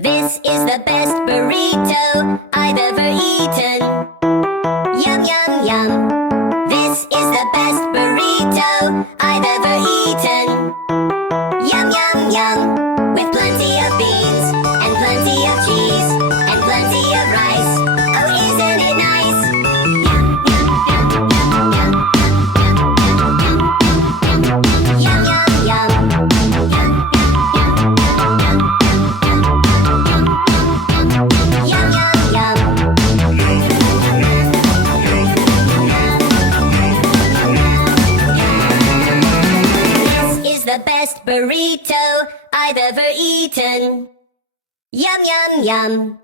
This is the best burrito I've ever eaten. Yum, yum, yum. This is the best burrito I've ever eaten. Yum, yum, yum. With plenty of beans and plenty of cheese and plenty of rice. Oh, isn't it nice? Yum, yum, yum, yum, yum, yum, yum, yum, yum, yum. The best burrito I've ever eaten. Yum, yum, yum.